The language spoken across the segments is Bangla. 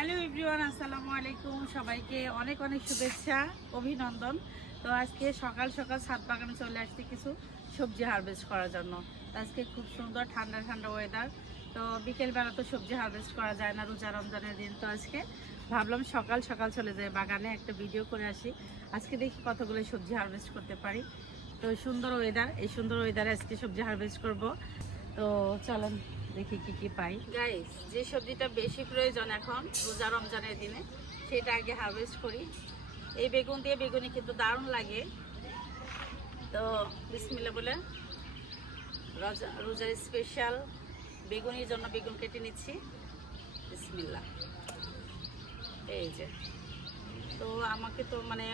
হ্যালো এভরিওয়ান, আসসালামু আলাইকুম। সবাইকে অনেক অনেক শুভেচ্ছা, অভিনন্দন। তো আজকে সকাল সকাল ছাদ বাগানে চলে আসছি কিছু সবজি হারভেস্ট করার জন্য। আজকে খুব সুন্দর ঠান্ডা ঠান্ডা ওয়েদার তো বিকেলবেলা তো সবজি হারভেস্ট করা যায় না রোজা রমজানের দিন। তো আজকে ভাবলাম সকাল সকাল চলে যাই বাগানে একটা ভিডিও করে আসি। আজকে দেখি কতগুলো সবজি হারভেস্ট করতে পারি। তো সুন্দর ওয়েদার এই সুন্দর ওয়েদারে আজকে সবজি হারভেস্ট করব। তো চলেন। দেখি কি কি পাই। গাইস যে সবজিটা বেশি প্রয়োজন এখন, রোজা রমজানের দিনে, সেটা আগে হারভেস্ট করি। এই বেগুন দিয়ে বেগুনি কিন্তু দারুণ লাগে। তো বিসমিল্লা বলে রোজা, রোজার স্পেশাল বেগুনির জন্য বেগুন কেটে নিচ্ছি। বিসমিল্লা এই যে। তো আমাকে তো মানে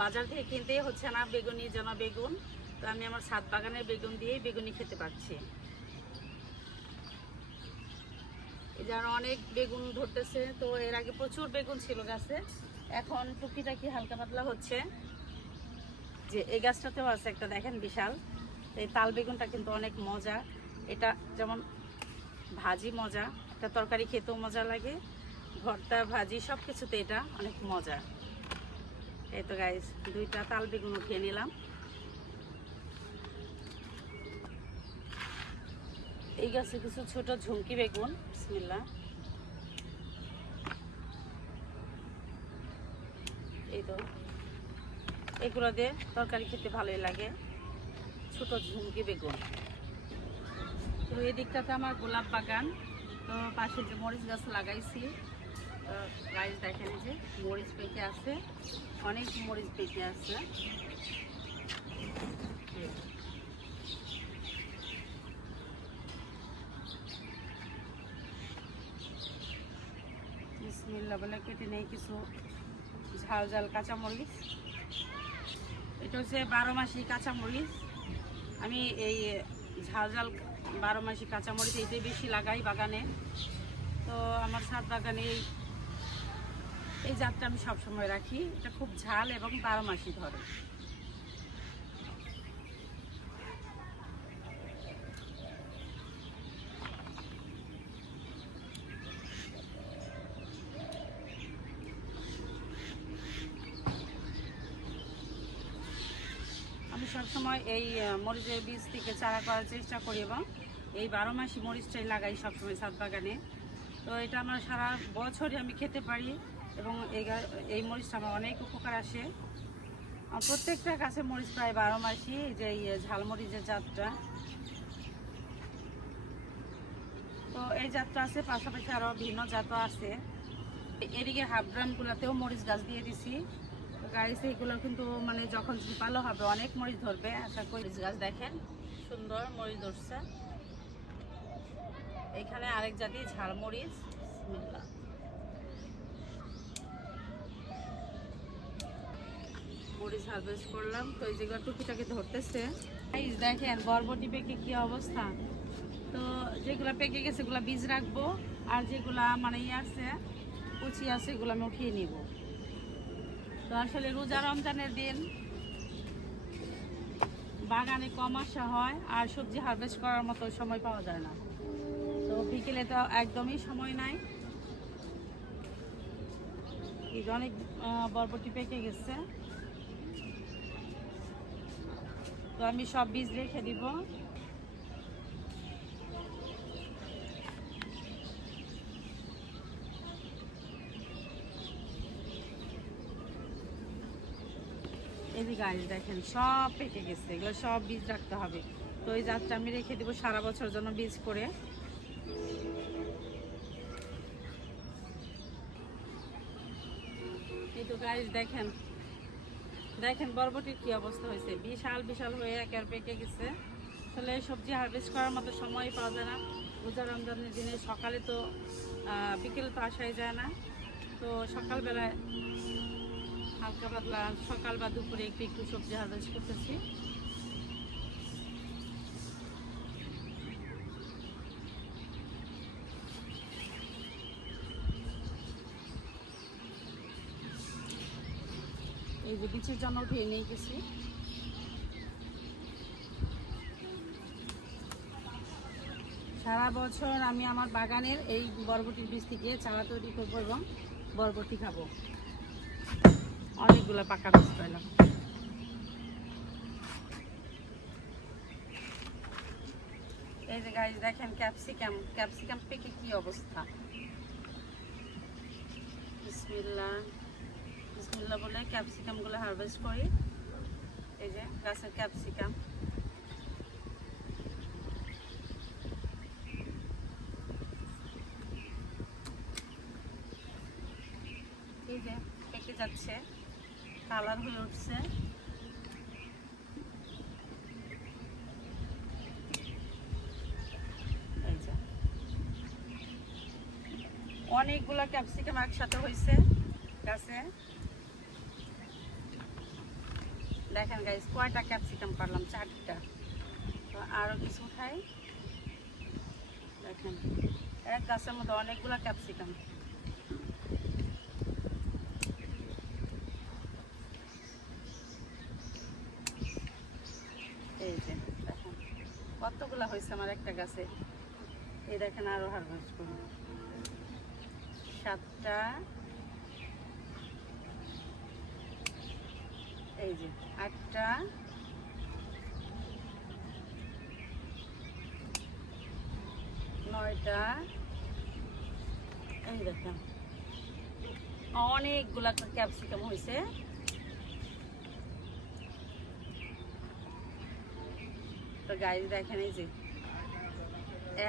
বাজার থেকে কিনতেই হচ্ছে না বেগুনির জন্য বেগুন। তো আমি আমার ছাদ বাগানের বেগুন দিয়েই বেগুনি খেতে পারছি। এই যে আরও অনেক বেগুন ধরতেছে, তো এর আগে প্রচুর বেগুন ছিল গাছে। এখন টুকিটাকি হালকা পাতলা হচ্ছে? যে এই গাছটাতেও আছে একটা, দেখেন বিশাল। এই তাল বেগুনটা কিন্তু অনেক মজা। এটা যেমন ভাজি মজা, একটা তরকারি খেতেও মজা লাগে। ভর্তা, ভাজি সব কিছুতে এটা অনেক মজা। এই তো গাইজ দুইটা তাল বেগুন উঠিয়ে নিলাম। এই গাছে কিছু ছোট ঝুমকি বেগুন বিসমিল্লা এই তো। এগুলো দিয়ে তরকারি খেতে ভালোই লাগে। ছোট ঝুমকি বেগুন। তো এই দিকটাতে আমার গোলাপ বাগান। তো পাশে যে মরিচ গাছ লাগাইছি, তো গাছ দেখেন যে মরিচ পেকে আছে। অনেক মরিচ পেকে আছে। বলে কেটে নেই, কিছু ঝাল ঝাল কাঁচামরিচ। এটা হচ্ছে বারো মাসি কাঁচামরিচ। আমি এই ঝাল ঝাল বারো মাসি কাঁচামরিচ এইটাই বেশি লাগাই বাগানে। তো আমার ছাদ বাগানে এই এই জাতটা আমি সবসময় রাখি। এটা খুব ঝাল এবং বারো মাসি ধরে। সবসময় এই মরিচের বীজ থেকে চারা করার চেষ্টা করি এবং এই বারো মাসি মরিচটাই লাগাই সবসময় ছাদ বাগানে। তো এটা আমার সারা বছরই আমি খেতে পারি এবং এই এই মরিচটা আমার অনেক উপকার আসে। প্রত্যেকটা গাছে মরিচ প্রায় বারো মাসি এই যে, এই ঝালমরিচের জাতটা। তো এই জাতটা আছে, পাশাপাশি আরও ভিন্ন জাতও আছে। এদিকে হাফ ড্রামগুলোতেও মরিচ গাছ দিয়ে দিছি। গাড়িতে এগুলো কিন্তু মানে যখন ঝিপালো হবে, অনেক মরিচ ধরবে। আশা করি গাছ দেখেন, সুন্দর মরিচ ধরছে। এখানে আরেক জাতি ঝালমরিচ বিসমিল্লাহ। মরিচ হারভেস্ট করলাম। তো এই যেগুলো টুকিটাকি ধরতেছে। দেখেন, বরবটি পেকে কি অবস্থা? তো যেগুলো পেকে গেছে সেগুলো বীজ রাখব। আর যেগুলা মানে ইয়ে আছে, কুচি আছে, এগুলো আমি উঠিয়ে নিব। তো আসলে রোজা রমজানের দিন বাগানে কম আসা হয় আর সবজি হারভেস্ট করার মতো সময় পাওয়া যায় না। তো বিকেলে তো একদমই সময় নাই। এই অনেক বরবটি পেকে গেছে। তো আমি সব বীজ রেখে দিব। গাছ দেখেন, সব পেকে গেছে, এগুলো সব বীজ রাখতে হবে। তো এই জাতটা আমি রেখে দেবো সারা বছর জন্য বীজ করে। এই তো গাছ দেখেন দেখেন বরবটির কি অবস্থা হয়েছে। বিশাল বিশাল হয়ে একের পেকে গেছে। আসলে সবজি হারভেস্ট করার মতো সময় পাওয়া যায় না। রোজা রমজানের দিনে সকালে তো বিকেলে তো আসাই যায় না। তো সকালবেলায় হালকা পাতলা সকাল বা দুপুরে একটু একটু সবজি হারভেস্ট করতেছি। এই যে বিচের জন্য উঠিয়ে নিয়ে গেছি। সারা বছর আমি আমার বাগানের এই বরবটির বীজ থেকে চারা তৈরি করব এবং বরবটি খাব। অনেকগুলো পাকা বীজ পেলাম এই যে গাইজ দেখেন ক্যাপসিকাম ক্যাপসিকাম পেকে কি অবস্থা? বিসমিল্লাহ বিসমিল্লাহ বলে ক্যাপসিকামগুলো হারভেস্ট করি। এই যে গাছের ক্যাপসিকাম এই যে পেকে যাচ্ছে। কালার হয়ে উঠছে। অনেকগুলো ক্যাপসিকাম একসাথে হয়েছে গাছে দেখেন গাইস কয়টা ক্যাপসিকাম পারলাম? চারটা। তো আরও কিছু খাই দেখেন, এক গাছের মধ্যে অনেকগুলো ক্যাপসিকাম এই যে দেখেন কতগুলো হয়েছে আমার একটা গাছে। এই দেখেন আরও হারভেস্ট করুন সাতটা। এই যে আটটা। নয়টা। এই দেখেন। অনেকগুলা ক্যাপসিকাম হয়েছে। তো গাছ দেখেন এই যে,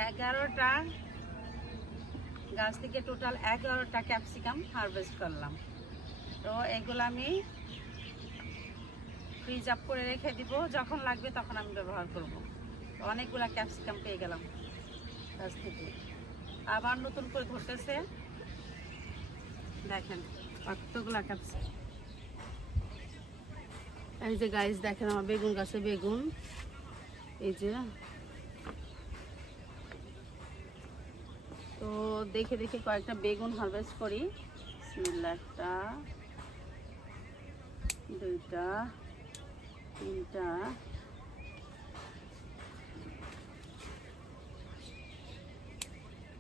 এগারোটা গাছ থেকে টোটাল এগারোটা ক্যাপসিকাম হারভেস্ট করলাম। তো এগুলো আমি ফ্রিজ আপ করে রেখে দিব, যখন লাগবে তখন আমি ব্যবহার করব। অনেকগুলো ক্যাপসিকাম পেয়ে গেলাম গাছ থেকে। আবার নতুন করে ধরতেছে। দেখেন কতগুলা ক্যাপসিকাম এই যে গাছ দেখেন আমার বেগুন গাছে বেগুন। এই যে তো দেখে দেখে কয়েকটা বেগুন হারভেস্ট করি। একটা, দুইটা, তিনটা,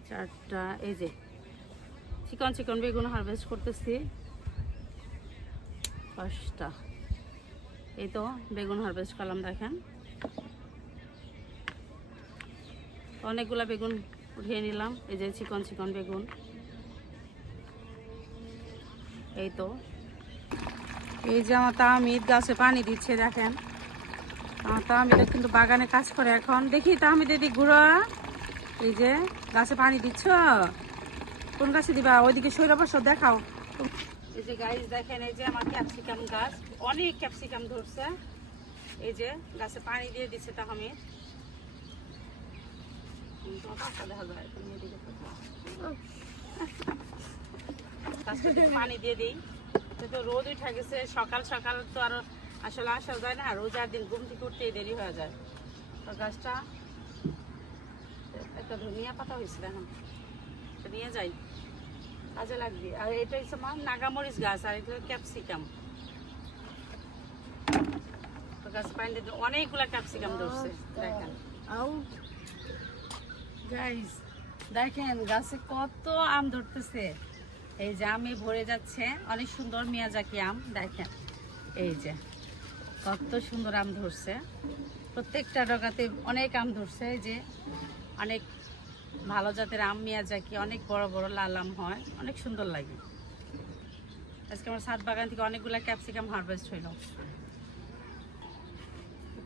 চারটা, এই যে চিকন চিকন বেগুন হারভেস্ট করতেছি। পাঁচটা। এই তো বেগুন হারভেস্ট করলাম, দেখেন। অনেকগুলা বেগুন উঠিয়ে নিলাম। এই যে চিকন চিকন বেগুন। এই তো। এই যে আমার তাহমিদ গাছে পানি দিচ্ছে, দেখেন। আমার তাহমিদ কিন্তু বাগানে কাজ করে এখন। দেখি তাহমিদ এদিক ঘুরা। এই যে গাছে পানি দিচ্ছ? কোন গাছে দিবা? ওইদিকে বসো, দেখাও। এই যে গাছ দেখেন, এই যে আমার ক্যাপসিকাম গাছ। অনেক ক্যাপসিকাম ধরছে। এই যে গাছে পানি দিয়ে দিচ্ছে তাহমিদ তোমার পাশে দেখা যায়, তুমি এদিকে থাকো। গাছটাতে পানি দিয়ে দিই। তো রোদ উঠে গেছে, সকাল সকাল তো আর আসলে আসা যায় না, রোজার দিন ঘুম থেকে উঠতেই দেরি হয়ে যায়। তো গাছটা একটা ধনিয়া পাতা হয়েছিল এখন। নিয়ে যাই। কাজে লাগবে। আর এটা হচ্ছে আমার নাগামরিচ গাছ, আর এটা ক্যাপসিকাম। গাছ পানি অনেকগুলা ক্যাপসিকাম ধরছে, দেখেন। গাইস দেখেন, গাছে কত আম ধরতেছে। এই যে আমে ভরে যাচ্ছে, অনেক সুন্দর মিয়াজাকি আম, দেখেন। এই যে, কত সুন্দর আম ধরছে। প্রত্যেকটা ডগাতে অনেক আম ধরছে, এই যে, অনেক ভালো জাতের আম মিয়াজাকি, অনেক বড় বড় লাল আম হয়, অনেক সুন্দর লাগে। আজকে আমার ছাদ বাগান থেকে অনেকগুলো ক্যাপসিকাম হারভেস্ট হইল।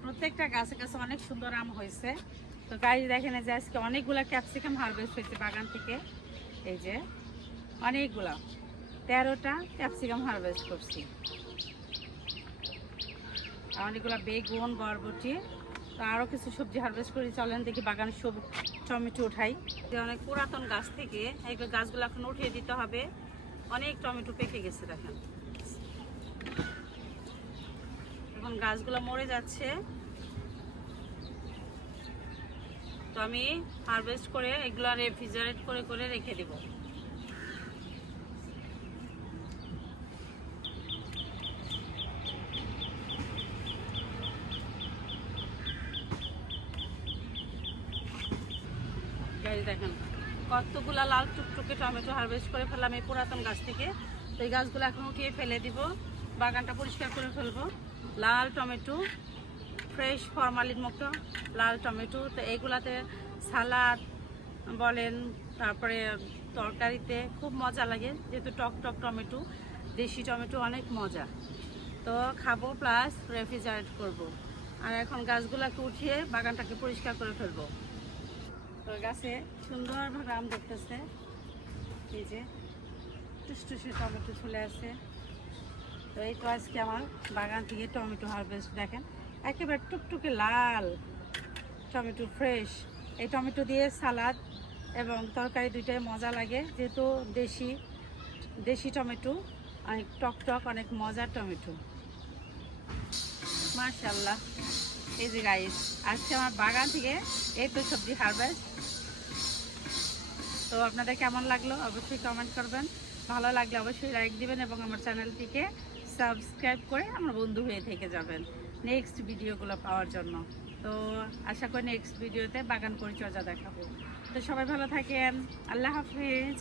প্রত্যেকটা গাছে গাছে অনেক সুন্দর আম হয়েছে। তো গাছ দেখেন যে আজকে অনেকগুলা ক্যাপসিকাম হারভেস্ট হয়েছে বাগান থেকে। এই যে অনেকগুলা। তেরোটা ক্যাপসিকাম হারভেস্ট করছি। অনেকগুলা বেগুন, বরবটি, তো আরও কিছু সবজি হারভেস্ট করি। চলেন দেখি বাগানে সব টমেটো উঠাই। যে অনেক পুরাতন গাছ থেকে এই গাছগুলো এখন উঠিয়ে দিতে হবে। অনেক টমেটো পেকে গেছে, দেখেন। এখন গাছগুলো মরে যাচ্ছে। তো আমি হারভেস্ট করে এগুলো রেফ্রিজারেট করে করে রেখে দেব। দেখেন, কতগুলা লাল টুকটুকে টমেটো হারভেস্ট করে ফেললাম এই পুরাতন গাছ থেকে। তো এই গাছগুলো এখন উঠিয়ে ফেলে দিব, বাগানটা পরিষ্কার করে ফেলব। লাল টমেটো, ফ্রেশ ফরমালিন মুক্ত লাল টমেটো। তো এইগুলাতে সালাদ বলেন, তারপরে তরকারিতে খুব মজা লাগে, যেহেতু টক টক টমেটো, দেশি টমেটো অনেক মজা। তো খাব প্লাস রেফ্রিজারেট করব। আর এখন গাছগুলাকে উঠিয়ে বাগানটাকে পরিষ্কার করে ফেলব। তো গাছে সুন্দরভাবে আম ধরতেছে। এই যে টুসটুসে টমেটো চলে তো এই তো আজকে আমার বাগান থেকে টমেটো হারভেস্ট দেখেন। একেবারে টুকটুকে লাল, টমেটো ফ্রেশ এই টমেটো দিয়ে সালাদ এবং তরকারি দুইটাই মজা লাগে। যেহেতু দেশি দেশি টমেটো অনেক টক টক অনেক মজার টমেটো। মাশাল্লাহ এই যে গাইস আজকে আমার বাগান থেকে এই তো সবজি হারভেস্ট তো আপনাদের কেমন লাগল? অবশ্যই কমেন্ট করবেন। ভালো লাগলে অবশ্যই লাইক দিবেন এবং আমার চ্যানেলটিকে সাবস্ক্রাইব করে আমার বন্ধু হয়ে থেকে যাবেন নেক্সট ভিডিওগুলো পাওয়ার জন্য। তো আশা করি নেক্সট ভিডিওতে বাগান পরিচর্যা দেখাবো। তো সবাই ভালো থাকেন। আল্লাহ হাফিজ।